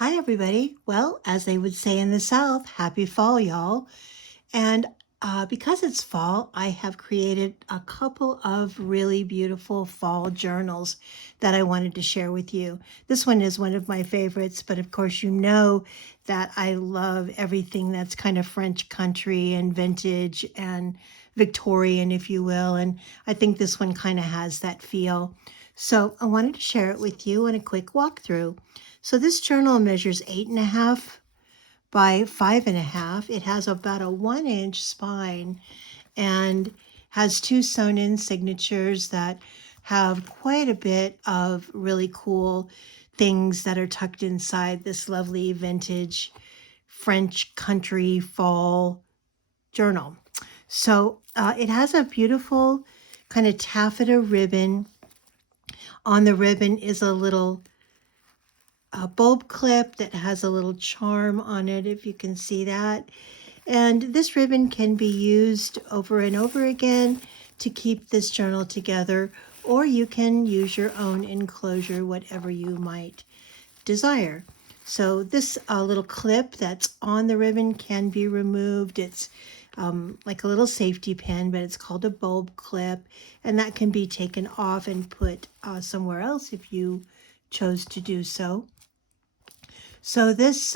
Hi, everybody. Well, as they would say in the South, happy fall, y'all. And because it's fall, I have created a couple of really beautiful fall journals that I wanted to share with you. This one is one of my favorites, but of course, you know that I love everything that's kind of French country and vintage and Victorian, if you will. And I think this one kind of has that feel. So I wanted to share it with you in a quick walkthrough. So this journal measures 8.5 by 5.5. It has about a 1 inch spine and has two sewn in signatures that have quite a bit of really cool things that are tucked inside this lovely vintage French country fall journal. So it has a beautiful kind of taffeta ribbon. On the ribbon is a little bulb clip that has a little charm on it, if you can see that. And this ribbon can be used over and over again to keep this journal together, or you can use your own enclosure, whatever you might desire. So this little clip that's on the ribbon can be removed. It's like a little safety pin, but it's called a bulb clip, and that can be taken off and put somewhere else if you chose to do so. So this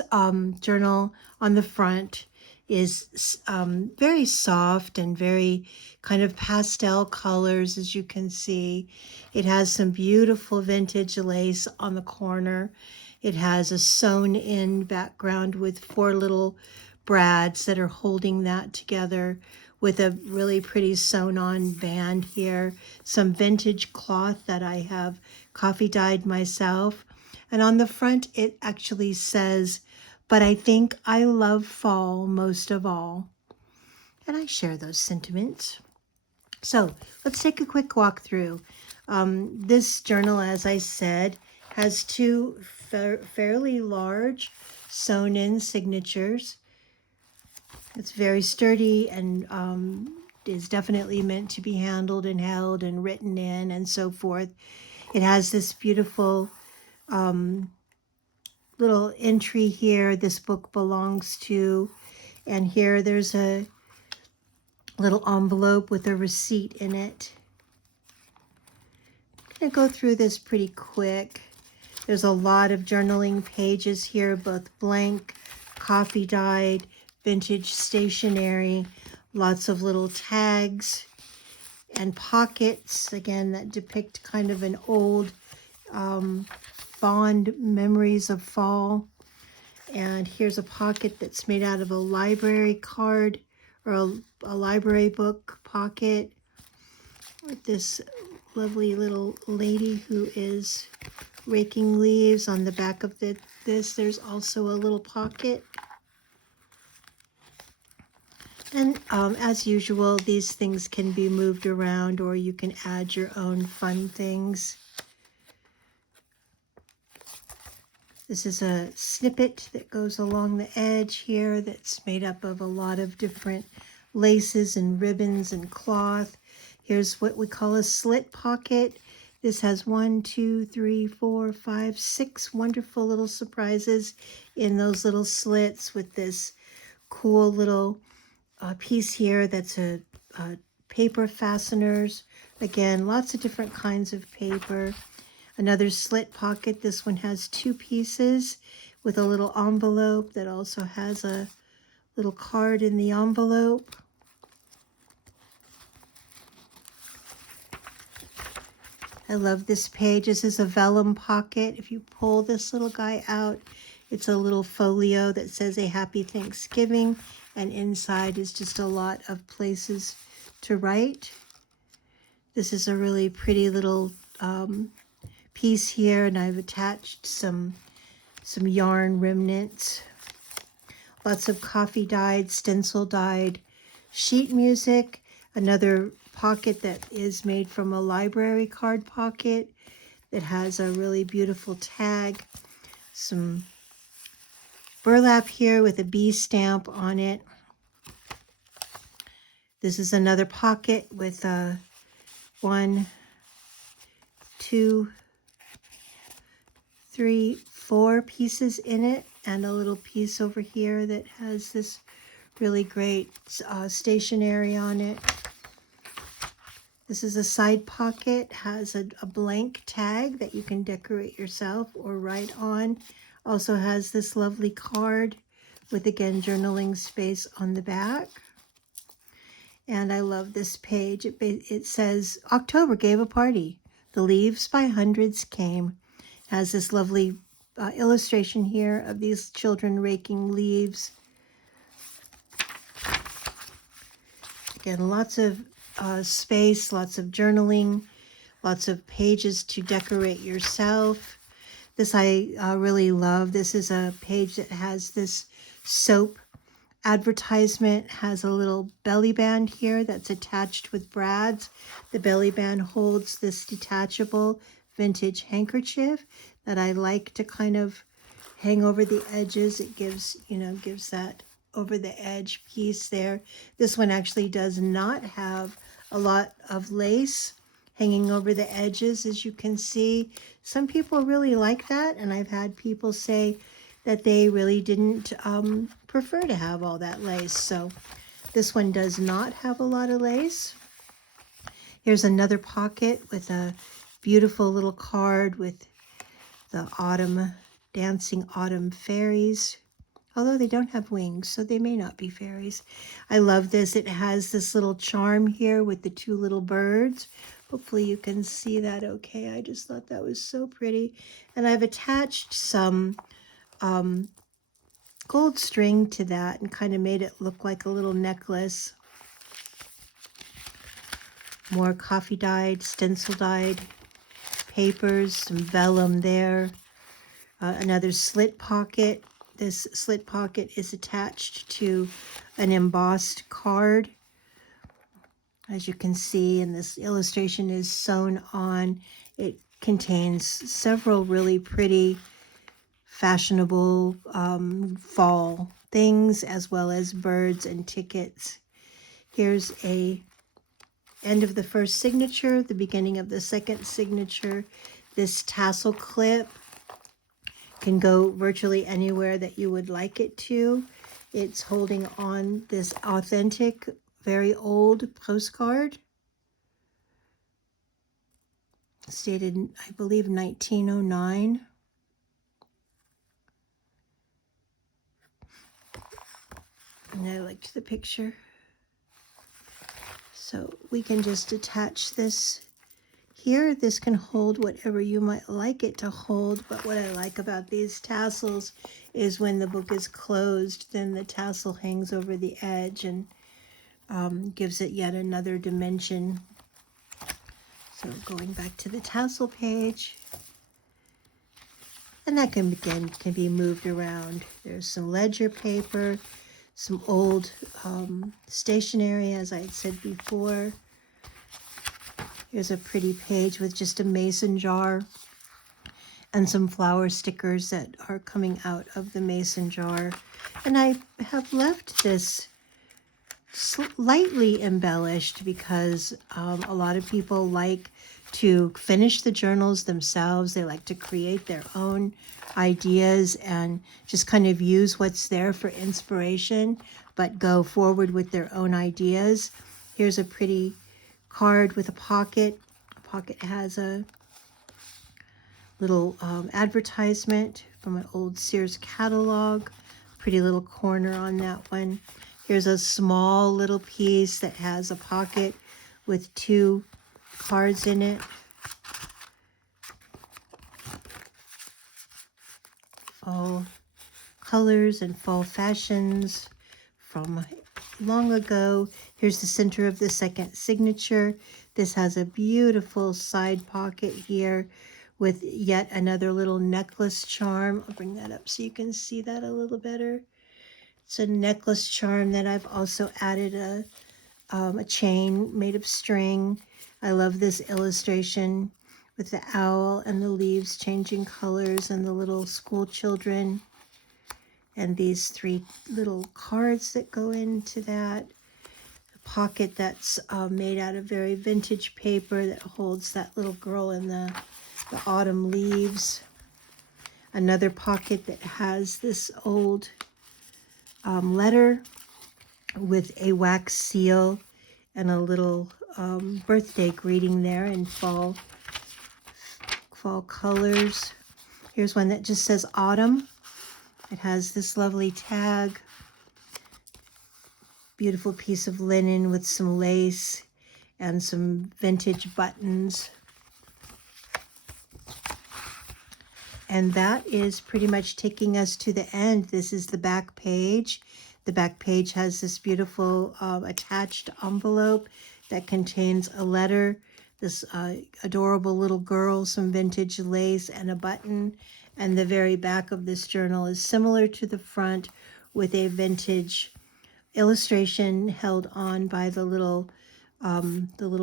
journal on the front is very soft and very kind of pastel colors, as you can see. It has some beautiful vintage lace on the corner. It has a sewn in background with four little brads that are holding that together with a really pretty sewn on band here. Some vintage cloth that I have coffee dyed myself. And on the front, it actually says, "But I think I love fall most of all." And I share those sentiments. So let's take a quick walk through. This journal, as I said, has two fairly large sewn in signatures. It's very sturdy and is definitely meant to be handled and held and written in and so forth. It has this beautiful little entry here. This book belongs to, and here there's a little envelope with a receipt in it. I'm going to go through this pretty quick. There's a lot of journaling pages here, both blank, coffee dyed, vintage stationery, lots of little tags and pockets, again, that depict kind of an old fond memories of fall. And here's a pocket that's made out of a library card or a library book pocket with this lovely little lady who is raking leaves. On the back of this, there's also a little pocket. And as usual, these things can be moved around, or you can add your own fun things. This is a snippet that goes along the edge here that's made up of a lot of different laces and ribbons and cloth. Here's what we call a slit pocket. This has 1, 2, 3, 4, 5, 6 wonderful little surprises in those little slits with this cool little piece here that's a paper fasteners. Again, lots of different kinds of paper. Another slit pocket. This one has two pieces with a little envelope that also has a little card in the envelope. I love this page. This is a vellum pocket. If you pull this little guy out, it's a little folio that says a happy Thanksgiving, and inside is just a lot of places to write. This is a really pretty little piece here, and I've attached some yarn remnants. Lots of coffee dyed, stencil dyed sheet music. Another pocket that is made from a library card pocket that has a really beautiful tag. Some burlap here with a bee stamp on it. This is another pocket with a 1, 2, 3, 4 pieces in it and a little piece over here that has this really great stationery on it. This is a side pocket, has a blank tag that you can decorate yourself or write on. Also has this lovely card with, again, journaling space on the back. And I love this page. It says, October gave a party. The leaves by hundreds came. Has this lovely illustration here of these children raking leaves. Again, lots of space, lots of journaling, lots of pages to decorate yourself. This I really love. This is a page that has this soap advertisement, has a little belly band here that's attached with brads. The belly band holds this detachable vintage handkerchief that I like to kind of hang over the edges. It gives, gives that over the edge piece there. This one actually does not have a lot of lace hanging over the edges, as you can see. Some people really like that, and I've had people say that they really didn't prefer to have all that lace. So this one does not have a lot of lace. Here's another pocket with a beautiful little card with the dancing autumn fairies, although they don't have wings, so they may not be fairies. I love this. It has this little charm here with the 2 little birds. Hopefully you can see that okay. I just thought that was so pretty. And I've attached some gold string to that and kind of made it look like a little necklace. More coffee dyed, stencil dyed papers, some vellum there. Another slit pocket. This slit pocket is attached to an embossed card, as you can see, and this illustration is sewn on. It contains several really pretty, fashionable fall things, as well as birds and tickets. Here's a end of the first signature, the beginning of the second signature. This tassel clip can go virtually anywhere that you would like it to. It's holding on this authentic, very old postcard. Stated, I believe, 1909. And I liked the picture. So we can just attach this here. This can hold whatever you might like it to hold, but what I like about these tassels is when the book is closed, then the tassel hangs over the edge and gives it yet another dimension. So going back to the tassel page, and that can be moved around. There's some ledger paper, some old stationery, as I had said before. Here's a pretty page with just a mason jar and some flower stickers that are coming out of the mason jar. And I have left this slightly embellished because a lot of people like to finish the journals themselves. They like to create their own ideas and just kind of use what's there for inspiration, but go forward with their own ideas. Here's a pretty card with a pocket. The pocket has a little advertisement from an old Sears catalog. Pretty little corner on that one. Here's a small little piece that has a pocket with 2 cards in it. Fall colors and fall fashions from long ago. Here's the center of the second signature. This has a beautiful side pocket here with yet another little necklace charm. I'll bring that up so you can see that a little better. It's a necklace charm that I've also added a chain made of string. I love this illustration with the owl and the leaves changing colors and the little school children and these 3 little cards that go into that. A pocket that's made out of very vintage paper that holds that little girl in the autumn leaves. Another pocket that has this old letter with a wax seal and a little birthday greeting there in fall colors. Here's one that just says autumn. It has this lovely tag, beautiful piece of linen with some lace and some vintage buttons. And that is pretty much taking us to the end. This is the back page. The back page has this beautiful attached envelope that contains a letter, this adorable little girl, some vintage lace, and a button. And the very back of this journal is similar to the front, with a vintage illustration held on by the little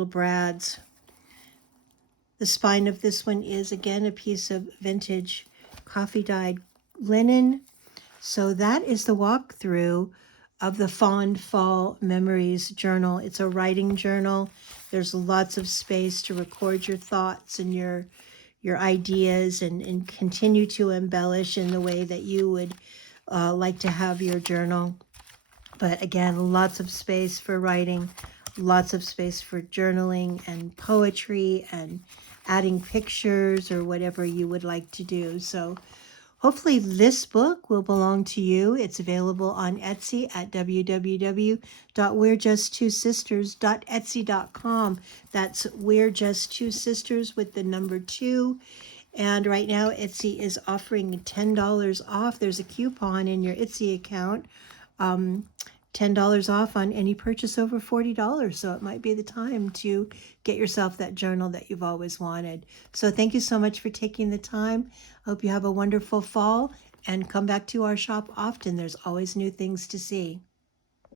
brads. The spine of this one is, again, a piece of vintage coffee-dyed linen. So that is the walkthrough of the Fond Fall Memories journal. It's a writing journal. There's lots of space to record your thoughts and your ideas and continue to embellish in the way that you would like to have your journal. But again, lots of space for writing, lots of space for journaling and poetry and adding pictures or whatever you would like to do. So hopefully this book will belong to you. It's available on Etsy at www.we'rejusttwosisters.etsy.com. That's We're Just Two Sisters with the number 2. And right now Etsy is offering $10 off. There's a coupon in your Etsy account. $10 off on any purchase over $40. So it might be the time to get yourself that journal that you've always wanted. So thank you so much for taking the time. I hope you have a wonderful fall and come back to our shop often. There's always new things to see.